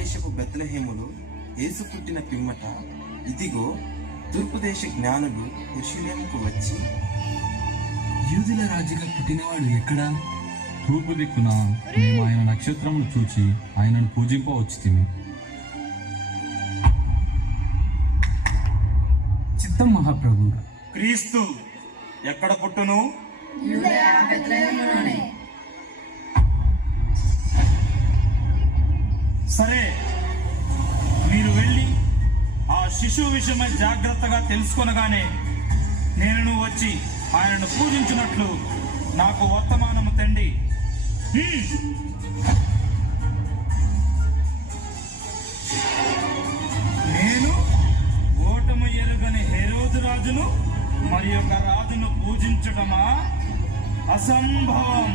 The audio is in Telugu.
దేశపు బెత్లెహేములో యేసు పుట్టిన పిమ్మట ఇదిగో తూర్పు దేశ జ్ఞానులు యెరూషలేముకు వచ్చి, యూదుల రాజుగా పుట్టినవాడు ఎక్కడా? తూర్పు దిక్కున మేము ఆయన నక్షత్రములు చూచి ఆయనను పూజింపవచ్చుతిమి. చిత్తం మహాప్రభు. క్రీస్తు ఎక్కడ పుట్టును? సరే, మీరు వెళ్ళి ఆ శిశువు విషయమై జాగ్రత్తగా తెలుసుకొనగానే నేను వచ్చి ఆయనను పూజించినట్లు నాకు వర్తమానము తండి. నేను ఓటము ఎరుగని హెరోదు రాజును మరి ఒక రాజును పూజించటమా? అసంభవం.